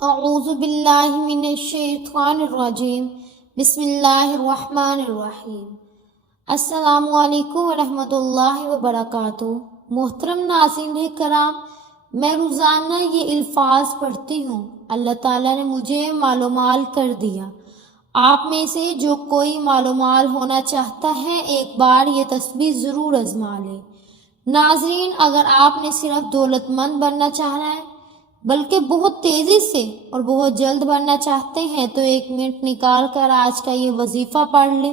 اعوذ باللہ من الشیطان الرجیم بسم اللہ الرحمن الرحیم۔ السلام علیکم ورحمۃ اللہ وبرکاتہ۔ محترم ناظرین کرام، میں روزانہ یہ الفاظ پڑھتی ہوں، اللہ تعالیٰ نے مجھے مالومال کر دیا۔ آپ میں سے جو کوئی مالومال ہونا چاہتا ہے ایک بار یہ تسبیح ضرور آزما لے۔ ناظرین، اگر آپ نے صرف دولت مند بننا چاہنا ہے بلکہ بہت تیزی سے اور بہت جلد بننا چاہتے ہیں تو 1 منٹ نکال کر آج کا یہ وظیفہ پڑھ لیں۔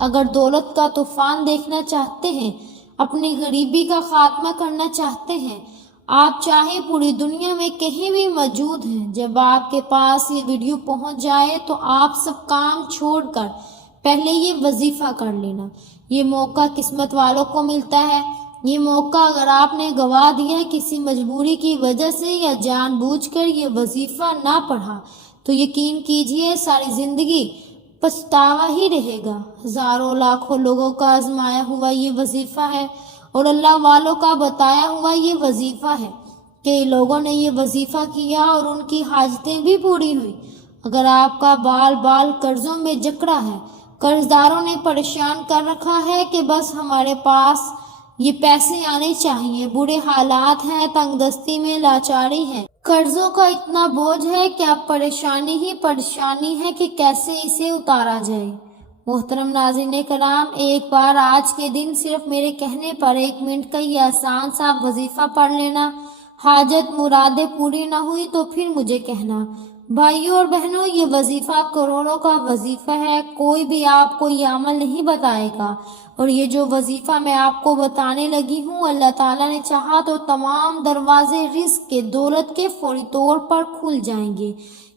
اگر دولت کا طوفان دیکھنا چاہتے ہیں، اپنی غریبی کا خاتمہ کرنا چاہتے ہیں، آپ چاہے پوری دنیا میں کہیں بھی موجود ہیں، جب آپ کے پاس یہ ویڈیو پہنچ جائے تو آپ سب کام چھوڑ کر پہلے یہ وظیفہ کر لینا۔ یہ موقع قسمت والوں کو ملتا ہے۔ یہ موقع اگر آپ نے گنوا دیا کسی مجبوری کی وجہ سے یا جان بوجھ کر یہ وظیفہ نہ پڑھا تو یقین کیجئے ساری زندگی پچھتاوا ہی رہے گا۔ ہزاروں لاکھوں لوگوں کا آزمایا ہوا یہ وظیفہ ہے اور اللہ والوں کا بتایا ہوا یہ وظیفہ ہے کہ لوگوں نے یہ وظیفہ کیا اور ان کی حاجتیں بھی پوری ہوئی۔ اگر آپ کا بال بال قرضوں میں جکڑا ہے، قرض داروں نے پریشان کر رکھا ہے کہ بس ہمارے پاس یہ پیسے آنے چاہیے، برے حالات ہیں، تنگ دستی میں لاچاری ہے، قرضوں کا اتنا بوجھ ہے کہ اب پریشانی ہی پریشانی ہے کہ کیسے اسے اتارا جائے۔ محترم ناظرین کرام، ایک بار آج کے دن صرف میرے کہنے پر 1 منٹ کا یہ آسان سا وظیفہ پڑھ لینا۔ حاجت مرادیں پوری نہ ہوئی تو پھر مجھے کہنا۔ بھائیوں اور بہنوں، یہ وظیفہ کروڑوں کا وظیفہ ہے، کوئی بھی آپ کو یہ عمل نہیں بتائے گا، اور یہ جو وظیفہ میں آپ کو بتانے لگی ہوں، اللہ تعالیٰ نے چاہا تو تمام دروازے رزق کے، دولت کے فوری طور پر کھل جائیں گے۔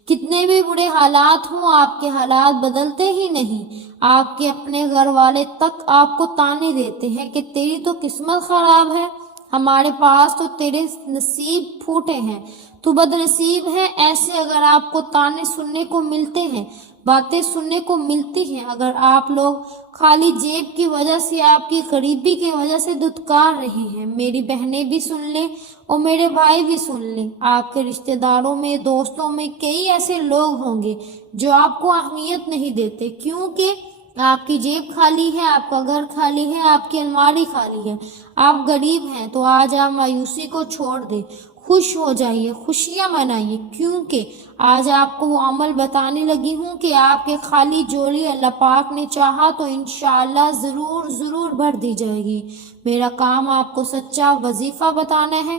کتنے بھی برے حالات ہوں، آپ کے حالات بدلتے ہی نہیں۔ آپ کے اپنے گھر والے تک آپ کو تانے دیتے ہیں کہ تیری تو قسمت خراب ہے، ہمارے پاس تو تیرے نصیب پھوٹے ہیں، تو بد نصیب ہے۔ ایسے اگر آپ کو تانے سننے کو ملتے ہیں، باتیں سننے کو ملتی ہیں، اگر آپ لوگ خالی جیب کی وجہ سے، آپ کی غریبی کی وجہ سے دھتکار رہے ہیں، میری بہنیں بھی سن لیں اور میرے بھائی بھی سن لیں، آپ کے رشتہ داروں میں، دوستوں میں کئی ایسے لوگ ہوں گے جو آپ کو اہمیت نہیں دیتے، کیونکہ آپ کی جیب خالی ہے، آپ کا گھر خالی ہے، آپ کی الماری خالی ہے، آپ غریب ہیں۔ تو آج آپ مایوسی کو چھوڑ دیں، خوش ہو جائیے، خوشیاں منائیے، کیونکہ آج آپ کو وہ عمل بتانے لگی ہوں کہ آپ کے خالی جولی اللہ پاک نے چاہا تو انشاءاللہ ضرور ضرور بھر دی جائے گی۔ میرا کام آپ کو سچا وظیفہ بتانا ہے،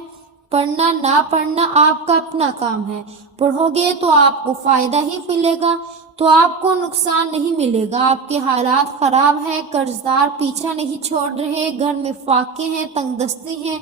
پڑھنا نہ پڑھنا آپ کا اپنا کام ہے۔ پڑھو گے تو آپ کو فائدہ ہی ملے گا، تو آپ کو نقصان نہیں ملے گا۔ آپ کے حالات خراب ہیں، قرض دار پیچھا نہیں چھوڑ رہے، گھر میں فاقے ہیں، تنگ دستی ہیں،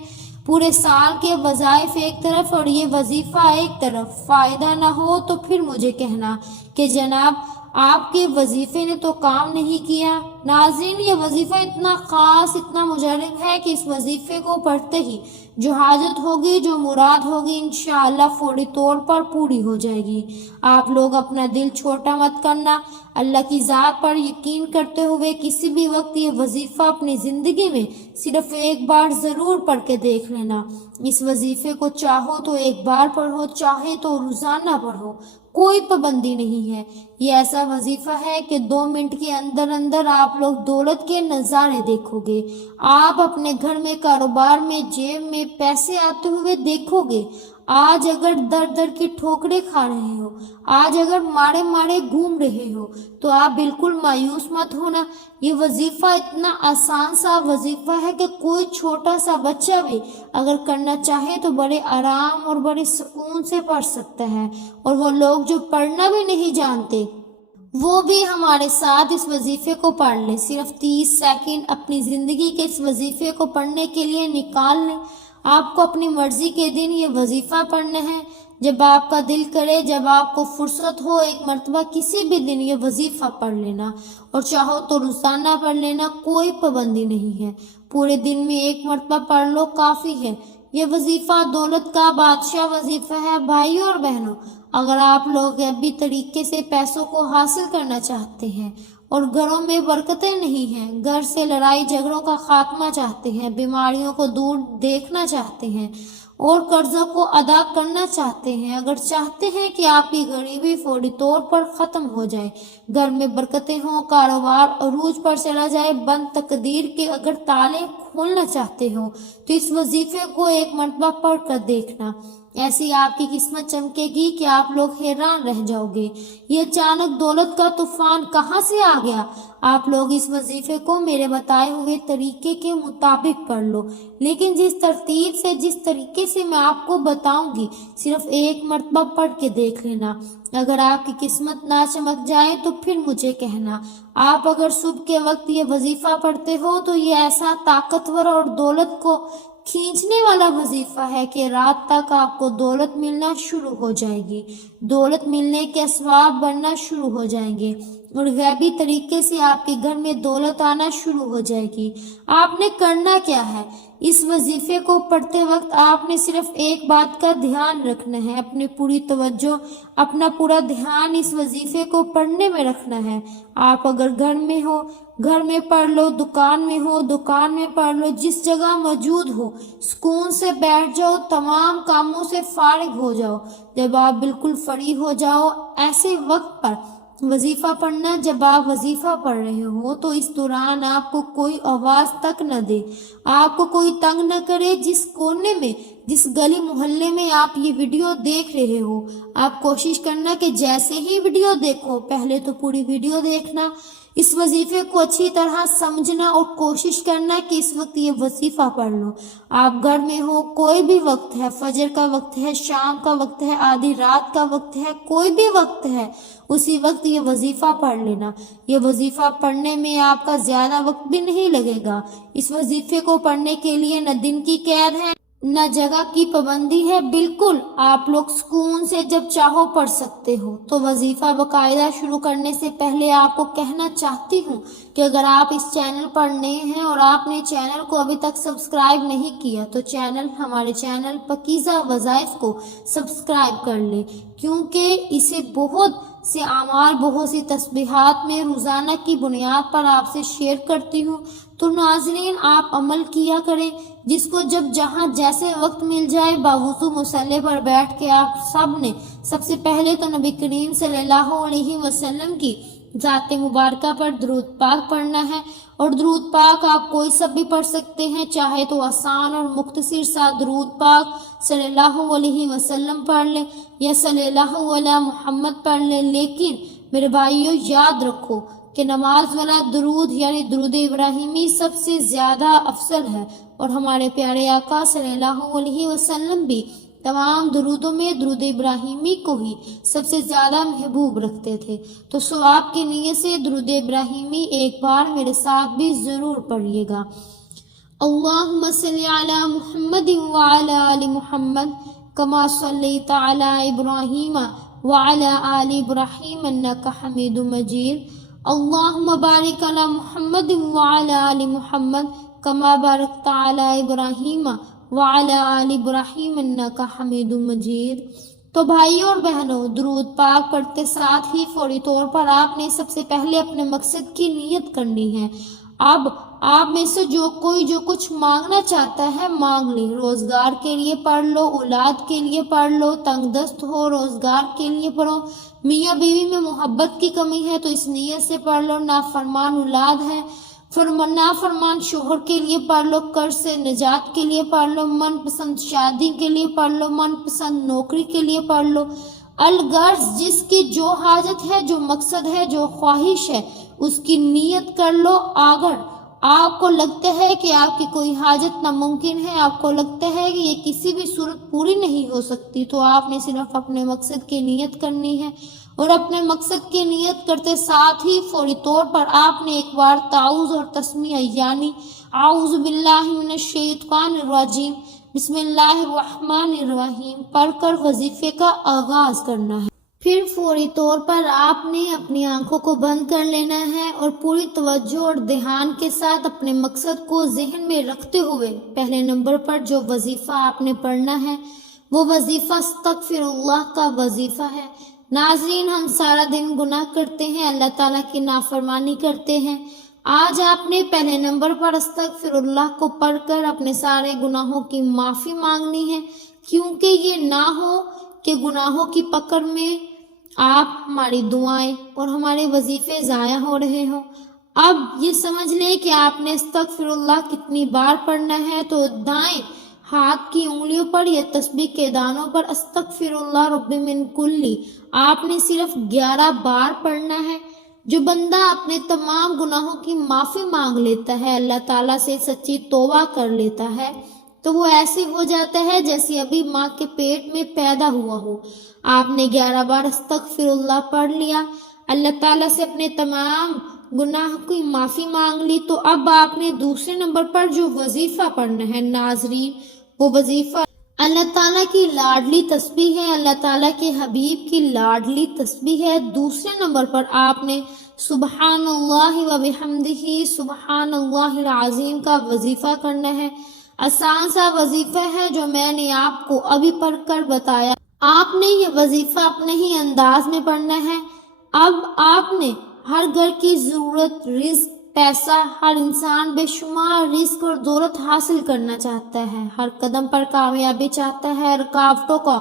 پورے سال کے وظائف ایک طرف اور یہ وظیفہ ایک طرف، فائدہ نہ ہو تو پھر مجھے کہنا کہ جناب آپ کے وظیفے نے تو کام نہیں کیا۔ ناظرین، یہ وظیفہ اتنا خاص، اتنا مجرب ہے کہ اس وظیفے کو پڑھتے ہی جو حاجت ہوگی، جو مراد ہوگی، انشاءاللہ فوری طور پر پوری ہو جائے گی۔ آپ لوگ اپنا دل چھوٹا مت کرنا، اللہ کی ذات پر یقین کرتے ہوئے کسی بھی وقت یہ وظیفہ اپنی زندگی میں صرف ایک بار ضرور پڑھ کے دیکھ لینا۔ اس وظیفے کو چاہو تو ایک بار پڑھو، چاہے تو روزانہ پڑھو، کوئی پابندی نہیں ہے۔ یہ ایسا وظیفہ ہے کہ 2 منٹ کے اندر اندر آپ لوگ دولت کے نظارے دیکھو گے۔ آپ اپنے گھر میں، کاروبار میں، جیب میں پیسے آتے ہوئے دیکھو گے۔ آج اگر در در کی ٹھوکریں کھا رہے ہو، آج اگر مارے مارے گھوم رہے ہو تو آپ بالکل مایوس مت ہونا۔ یہ وظیفہ اتنا آسان سا وظیفہ ہے کہ کوئی چھوٹا سا بچہ بھی اگر کرنا چاہے تو بڑے آرام اور بڑے سکون سے پڑھ سکتا ہے، اور وہ لوگ جو پڑھنا بھی نہیں جانتے وہ بھی ہمارے ساتھ اس وظیفے کو پڑھ لیں۔ صرف 30 سیکنڈ اپنی زندگی کے اس وظیفے کو پڑھنے کے لیے نکال لیں۔ آپ کو اپنی مرضی کے دن یہ وظیفہ پڑھنا ہے، جب آپ کا دل کرے، جب آپ کو فرصت ہو، ایک مرتبہ کسی بھی دن یہ وظیفہ پڑھ لینا، اور چاہو تو روزانہ پڑھ لینا، کوئی پابندی نہیں ہے۔ پورے دن میں 1 مرتبہ پڑھ لو، کافی ہے۔ یہ وظیفہ دولت کا بادشاہ وظیفہ ہے۔ بھائیوں اور بہنوں، اگر آپ لوگ ابھی طریقے سے پیسوں کو حاصل کرنا چاہتے ہیں اور گھروں میں برکتیں نہیں ہیں، گھر سے لڑائی جھگڑوں کا خاتمہ چاہتے ہیں، بیماریوں کو دور دیکھنا چاہتے ہیں، اور قرضوں کو ادا کرنا چاہتے ہیں، اگر چاہتے ہیں کہ آپ کی غریبی فوری طور پر ختم ہو جائے، گھر میں برکتیں ہوں، کاروبار عروج پر چلا جائے، بند تقدیر کے اگر تالے کھولنا چاہتے ہو تو اس وظیفے کو ایک مرتبہ پڑھ کر دیکھنا، ایسی آپ کی قسمت چمکے گی کہ آپ لوگ حیران رہ جاؤ گے، یہ اچانک دولت کا طوفان کہاں سے آ گیا۔ آپ لوگ اس وظیفے کو میرے بتائے ہوئے طریقے کے مطابق پڑھ لو، لیکن جس ترتیب سے، جس طریقے سے میں آپ کو بتاؤں گی، صرف ایک مرتبہ پڑھ کے دیکھ لینا، اگر آپ کی قسمت نہ چمک جائے تو پھر مجھے کہنا۔ آپ اگر صبح کے وقت یہ وظیفہ پڑھتے ہو تو یہ ایسا طاقتور اور دولت کو کھینچنے والا وظیفہ ہے کہ رات تک آپ کو دولت ملنا شروع ہو جائے گی، دولت ملنے کے اسباب بننا شروع ہو جائیں گے اور غیبی طریقے سے آپ کے گھر میں دولت آنا شروع ہو جائے گی۔ آپ نے کرنا کیا ہے؟ اس وظیفے کو پڑھتے وقت آپ نے صرف ایک بات کا دھیان رکھنا ہے، اپنی پوری توجہ، اپنا پورا دھیان اس وظیفے کو پڑھنے میں رکھنا ہے۔ آپ اگر گھر میں ہو، گھر میں پڑھ لو، دکان میں ہو، دکان میں پڑھ لو، جس جگہ موجود ہو، سکون سے بیٹھ جاؤ، تمام کاموں سے فارغ ہو جاؤ، جب آپ بالکل فری ہو جاؤ، ایسے وقت پر وظیفہ پڑھنا۔ جب آپ وظیفہ پڑھ رہے ہو تو اس دوران آپ کو کوئی آواز تک نہ دے، آپ کو کوئی تنگ نہ کرے۔ جس کونے میں، جس گلی محلے میں آپ یہ ویڈیو دیکھ رہے ہو، آپ کوشش کرنا کہ جیسے ہی ویڈیو دیکھو، پہلے تو پوری ویڈیو دیکھنا، اس وظیفے کو اچھی طرح سمجھنا اور کوشش کرنا کہ اس وقت یہ وظیفہ پڑھ لو۔ آپ گھر میں ہو، کوئی بھی وقت ہے، فجر کا وقت ہے، شام کا وقت ہے، آدھی رات کا وقت ہے، کوئی بھی وقت ہے، اسی وقت یہ وظیفہ پڑھ لینا۔ یہ وظیفہ پڑھنے میں آپ کا زیادہ وقت بھی نہیں لگے گا۔ اس وظیفے کو پڑھنے کے لیے نہ دن کی قید ہے، نہ جگہ کی پابندی ہے، بالکل آپ لوگ سکون سے جب چاہو پڑھ سکتے ہو۔ تو وظیفہ باقاعدہ شروع کرنے سے پہلے آپ کو کہنا چاہتی ہوں کہ اگر آپ اس چینل پر نئے ہیں اور آپ نے چینل کو ابھی تک سبسکرائب نہیں کیا تو ہمارے چینل پاکیزہ وظائف کو سبسکرائب کر لیں، کیونکہ اسے بہت سے اعمال، بہت سی تسبیحات میں روزانہ کی بنیاد پر آپ سے شیئر کرتی ہوں۔ تو ناظرین، آپ عمل کیا کریں، جس کو جب جہاں جیسے وقت مل جائے، باوضو مصلی پر بیٹھ کے آپ سب نے سب سے پہلے تو نبی کریم صلی اللہ علیہ وسلم کی ذات مبارکہ پر درود پاک پڑھنا ہے، اور درود پاک آپ کوئی سب بھی پڑھ سکتے ہیں، چاہے تو آسان اور مختصر سا درود پاک صلی اللہ علیہ وسلم پڑھ لیں یا صلی اللہ علیہ محمد پڑھ لیں، لیکن میرے بھائیوں یاد رکھو کہ نماز والا درود یعنی درود ابراہیمی سب سے زیادہ افضل ہے، اور ہمارے پیارے آقا صلی اللہ علیہ وسلم بھی تمام درودوں میں درود ابراہیمی کو ہی سب سے زیادہ محبوب رکھتے تھے۔ تو آپ کی نیت سے درود ابراہیمی ایک بار میرے ساتھ بھی ضرور پڑھیے گا۔ اللہم صلی علی محمد وعلی آل محمد کما صلیت علی ابراہیم وعلی آل ابراہیم انک حمید مجید۔ اللہم بارک علی محمد وعلی آل محمد کما بارکت علی ابراہیم وعلی آل ابراہیم انک حمید مجید۔ تو بھائیوں اور بہنوں، درود پاک پڑھتے ساتھ ہی فوری طور پر آپ نے سب سے پہلے اپنے مقصد کی نیت کرنی ہے۔ اب آپ میں سے جو کچھ مانگنا چاہتا ہے مانگ لیں، روزگار کے لیے پڑھ لو، اولاد کے لیے پڑھ لو، تنگ دست ہو روزگار کے لیے پڑھو، میاں بیوی میں محبت کی کمی ہے تو اس نیت سے پڑھ لو، نافرمان اولاد ہے، نافرمان شوہر کے لیے پڑھ لو، قرض سے نجات کے لیے پڑھ لو، من پسند شادی کے لیے پڑھ لو، من پسند نوکری کے لیے پڑھ لو، الغرض جس کی جو حاجت ہے، جو مقصد ہے، جو خواہش ہے، اس کی نیت کر لو۔ اگر آپ کو لگتا ہے کہ آپ کی کوئی حاجت ناممکن ہے، آپ کو لگتا ہے کہ یہ کسی بھی صورت پوری نہیں ہو سکتی، تو آپ نے صرف اپنے مقصد کی نیت کرنی ہے، اور اپنے مقصد کی نیت کرتے ساتھ ہی فوری طور پر آپ نے ایک بار تعوذ اور تسمیہ یعنی اعوذ باللہ من الشیطان الرجیم بسم اللہ الرحمن الرحیم پڑھ کر وظیفے کا آغاز کرنا ہے۔ پھر فوری طور پر آپ نے اپنی آنکھوں کو بند کر لینا ہے اور پوری توجہ اور دھیان کے ساتھ اپنے مقصد کو ذہن میں رکھتے ہوئے پہلے نمبر پر جو وظیفہ آپ نے پڑھنا ہے وہ وظیفہ استغفر اللہ کا وظیفہ ہے۔ ناظرین، ہم سارا دن گناہ کرتے ہیں، اللہ تعالیٰ کی نافرمانی کرتے ہیں، آج آپ نے پہلے نمبر پر استغفر اللہ کو پڑھ کر اپنے سارے گناہوں کی معافی مانگنی ہے، کیونکہ یہ نہ ہو کہ گناہوں کی پکڑ میں آپ ہماری دعائیں اور ہمارے وظیفے ضائع ہو رہے ہوں۔ اب یہ سمجھ لیں کہ آپ نے استغفر اللہ کتنی بار پڑھنا ہے، تو دائیں ہاتھ کی انگلیوں پر یا تسبیح کے دانوں پر استغفر اللہ رب من کلی آپ نے صرف 11 بار پڑھنا ہے۔ جو بندہ اپنے تمام گناہوں کی معافی مانگ لیتا ہے، اللہ تعالیٰ سے سچی توبہ کر لیتا ہے، تو وہ ایسے ہو جاتا ہے جیسے ابھی ماں کے پیٹ میں پیدا ہوا ہو۔ آپ نے 11 بار استغفر اللہ پڑھ لیا، اللہ تعالیٰ سے اپنے تمام گناہ کی معافی مانگ لی، تو اب آپ نے دوسرے نمبر پر جو وظیفہ پڑھنا ہے ناظرین، وہ وظیفہ اللہ تعالیٰ کی لاڈلی تسبیح ہے، اللہ تعالیٰ کے حبیب کی لاڈلی تسبیح ہے۔ دوسرے نمبر پر آپ نے سبحان اللہ و بحمدہ سبحان اللہ العظیم کا وظیفہ کرنا ہے۔ آسان سا وظیفہ ہے جو میں نے آپ کو ابھی پڑھ کر بتایا۔ آپ نے یہ وظیفہ اپنے ہی انداز میں پڑھنا ہے۔ اب آپ نے ہر گھر کی ضرورت، رزق، پیسہ، ہر انسان بے شمار رزق اور دولت حاصل کرنا چاہتا ہے، ہر قدم پر کامیابی چاہتا ہے، رکاوٹوں کا،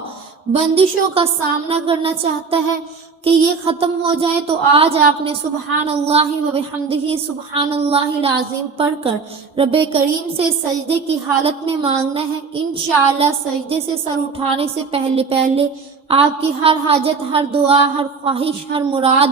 بندشوں کا سامنا کرنا چاہتا ہے کہ یہ ختم ہو جائے۔ تو آج آپ نے سبحان اللہ و بحمدہ سبحان اللہ العظیم پڑھ کر رب کریم سے سجدے کی حالت میں مانگنا ہے۔ انشاءاللہ سجدے سے سر اٹھانے سے پہلے آپ کی ہر حاجت، ہر دعا، ہر خواہش، ہر مراد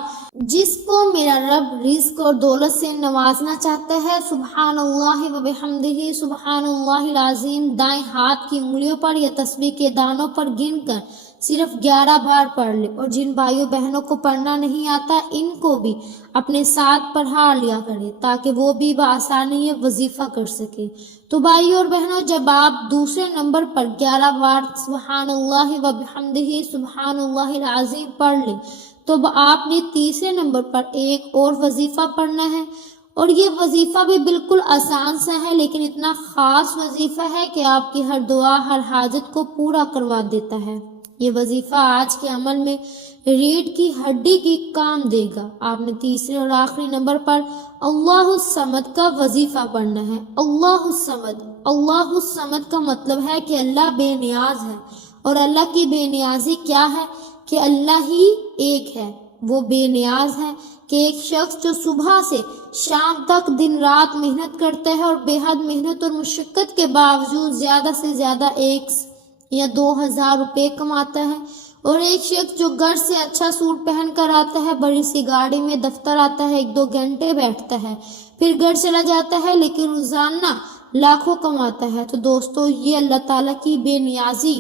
جس کو میرا رب رزق اور دولت سے نوازنا چاہتا ہے، سبحان اللہ و بحمدہ سبحان اللہ العظیم دائیں ہاتھ کی انگلیوں پر یا تسبیح کے دانوں پر گن کر صرف 11 بار پڑھ لے، اور جن بھائیوں بہنوں کو پڑھنا نہیں آتا ان کو بھی اپنے ساتھ پڑھا لیا کرے تاکہ وہ بھی بآسانی یہ وظیفہ کر سکے۔ تو بھائیوں اور بہنوں، جب آپ دوسرے نمبر پر 11 بار سبحان اللہ و بحمدہ سبحان اللہ العظیم پڑھ لیں، تو آپ نے تیسرے نمبر پر ایک اور وظیفہ پڑھنا ہے، اور یہ وظیفہ بھی بالکل آسان سا ہے، لیکن اتنا خاص وظیفہ ہے کہ آپ کی ہر دعا، ہر حاجت کو پورا کروا دیتا ہے۔ یہ وظیفہ آج کے عمل میں ریڑھ کی ہڈی کی کام دے گا۔ آپ نے تیسرے اور آخری نمبر پر اللہ الصمد کا وظیفہ پڑھنا ہے۔ اللہ الصمد، اللہ الصمد کا مطلب ہے کہ اللہ بے نیاز ہے، اور اللہ کی بے نیازی کیا ہے کہ اللہ ہی ایک ہے، وہ بے نیاز ہے کہ ایک شخص جو صبح سے شام تک دن رات محنت کرتا ہے اور بے حد محنت اور مشقت کے باوجود زیادہ سے زیادہ 1 یا 2,000 روپے کماتا ہے، اور ایک شخص جو گھر سے اچھا سوٹ پہن کر آتا ہے، بڑی سی گاڑی میں دفتر آتا ہے، 1-2 گھنٹے بیٹھتا ہے، پھر گھر چلا جاتا ہے، لیکن روزانہ لاکھوں کماتا ہے۔ تو دوستو، یہ اللہ تعالیٰ کی بے نیازی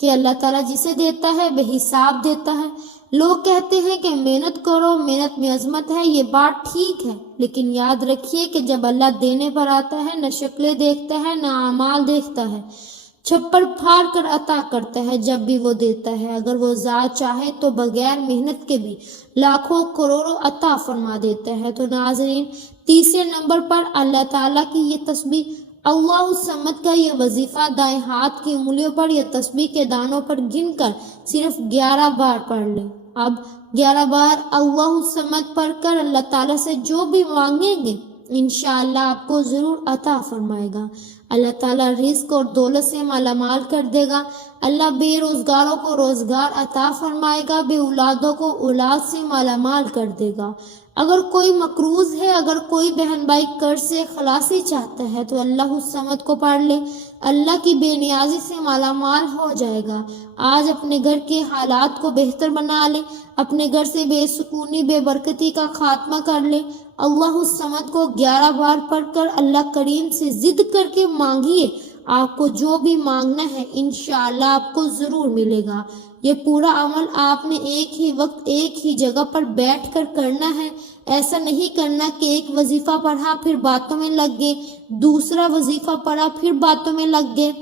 کہ اللہ تعالیٰ جسے دیتا ہے بے حساب دیتا ہے۔ لوگ کہتے ہیں کہ محنت کرو، محنت میں عظمت ہے، یہ بات ٹھیک ہے، لیکن یاد رکھیے کہ جب اللہ دینے پر آتا ہے، نہ شکلیں دیکھتا ہے نہ اعمال دیکھتا ہے، چھپڑ پھاڑ کر عطا کرتا ہے جب بھی وہ دیتا ہے۔ اگر وہ ذات چاہے تو بغیر محنت کے بھی لاکھوں کروڑوں عطا فرما دیتا ہے۔ تو ناظرین، تیسرے نمبر پر اللہ تعالیٰ کی یہ تسبیح اللہ الصمد کا یہ وظیفہ دائیں ہاتھ کی انگلیوں پر یا تسبیح کے دانوں پر گن کر صرف 11 بار پڑھ لیں۔ اب 11 بار اللہ الصمد پڑھ کر اللہ تعالیٰ سے جو بھی مانگیں گے انشاءاللہ آپ کو ضرور عطا فرمائے گا۔ اللہ تعالیٰ رزق اور دولت سے مالا مال کر دے گا، اللہ بے روزگاروں کو روزگار عطا فرمائے گا، بے اولادوں کو اولاد سے مالا مال کر دے گا۔ اگر کوئی مقروض ہے، اگر کوئی بہن بھائی قرض سے خلاصی چاہتا ہے تو اللہ الصمد کو پڑھ لے، اللہ کی بے نیازی سے مالا مال ہو جائے گا۔ آج اپنے گھر کے حالات کو بہتر بنا لے، اپنے گھر سے بے سکونی، بے برکتی کا خاتمہ کر لے۔ اللہ الصمد کو 11 بار پڑھ کر اللہ کریم سے ضد کر کے مانگیے، آپ کو جو بھی مانگنا ہے انشاءاللہ آپ کو ضرور ملے گا۔ یہ پورا عمل آپ نے ایک ہی وقت ایک ہی جگہ پر بیٹھ کر کرنا ہے۔ ایسا نہیں کرنا کہ ایک وظیفہ پڑھا پھر باتوں میں لگ گئے، دوسرا وظیفہ پڑھا پھر باتوں میں لگ گئے۔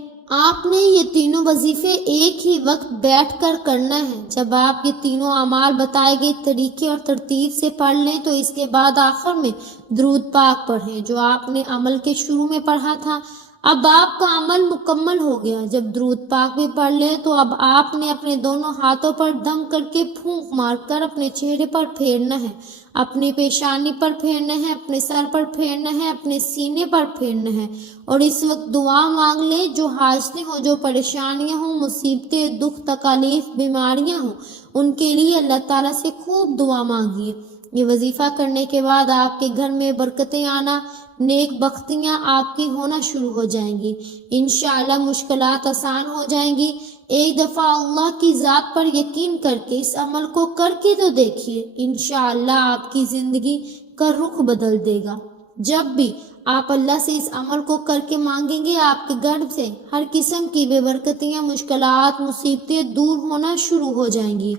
آپ نے یہ تینوں وظیفے ایک ہی وقت بیٹھ کر کرنا ہے۔ جب آپ یہ تینوں اعمال بتائے گئے طریقے اور ترتیب سے پڑھ لیں تو اس کے بعد آخر میں درود پاک پڑھیں جو آپ نے عمل کے شروع میں پڑھا تھا۔ اب آپ کا عمل مکمل ہو گیا۔ جب درود پاک بھی پڑھ لے تو اب آپ نے اپنے دونوں ہاتھوں پر دم کر کے پھونک مار کر اپنے چہرے پر پھیرنا ہے، اپنی پیشانی پر پھیرنا ہے، اپنے سر پر پھیرنا ہے، اپنے سینے پر پھیرنا ہے، اور اس وقت دعا مانگ لے۔ جو حاجتیں ہوں، جو پریشانیاں ہوں، مصیبتیں، دکھ، تکالیف، بیماریاں ہوں، ان کے لیے اللہ تعالیٰ سے خوب دعا مانگیے۔ یہ وظیفہ کرنے کے بعد آپ کے گھر میں برکتیں آنا، نیک بختیاں آپ کی ہونا شروع ہو جائیں گی۔ انشاءاللہ مشکلات آسان ہو جائیں گی۔ ایک دفعہ اللہ کی ذات پر یقین کر کے اس عمل کو کر کے تو دیکھیے، انشاءاللہ آپ کی زندگی کا رخ بدل دے گا۔ جب بھی آپ اللہ سے اس عمل کو کر کے مانگیں گے، آپ کے گھر سے ہر قسم کی بے برکتیاں، مشکلات، مصیبتیں دور ہونا شروع ہو جائیں گی،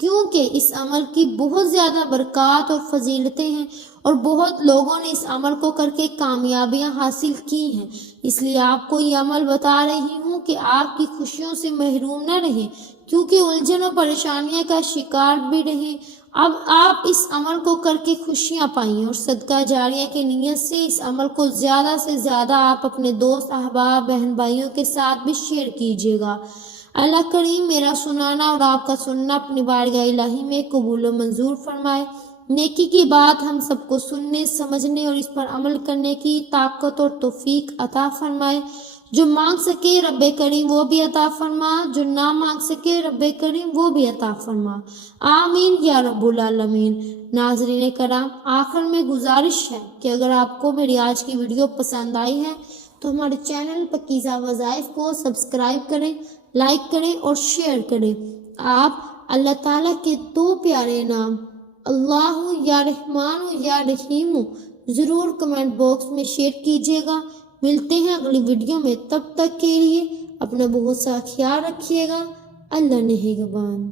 کیونکہ اس عمل کی بہت زیادہ برکات اور فضیلتیں ہیں، اور بہت لوگوں نے اس عمل کو کر کے کامیابیاں حاصل کی ہیں۔ اس لیے آپ کو یہ عمل بتا رہی ہوں کہ آپ کی خوشیوں سے محروم نہ رہیں، کیونکہ الجھن و پریشانیاں کا شکار بھی رہیں۔ اب آپ اس عمل کو کر کے خوشیاں پائیں، اور صدقہ جاریہ کی نیت سے اس عمل کو زیادہ سے زیادہ آپ اپنے دوست، احباب، بہن بھائیوں کے ساتھ بھی شیئر کیجیے گا۔ اللہ کریم میرا سنانا اور آپ کا سننا اپنی بارگاہ الہی میں قبول و منظور فرمائے۔ نیکی کی بات ہم سب کو سننے، سمجھنے اور اس پر عمل کرنے کی طاقت اور توفیق عطا فرمائے۔ جو مانگ سکے رب کریم وہ بھی عطا فرما، جو نہ مانگ سکے رب کریم وہ بھی عطا فرما، آمین یا رب العالمین۔ ناظرین کرام، آخر میں گزارش ہے کہ اگر آپ کو میری آج کی ویڈیو پسند آئی ہے تو ہمارے چینل پاکیزہ وظائف کو سبسکرائب کریں، لائک کریں اور شیئر کریں۔ آپ اللہ تعالیٰ کے دو پیارے نام اللہ یا رحمان یا رحیم ضرور کمنٹ باکس میں شیئر کیجیے گا۔ ملتے ہیں اگلی ویڈیو میں، تب تک کے لیے اپنا بہت سا خیال رکھیے گا۔ اللہ نگہبان۔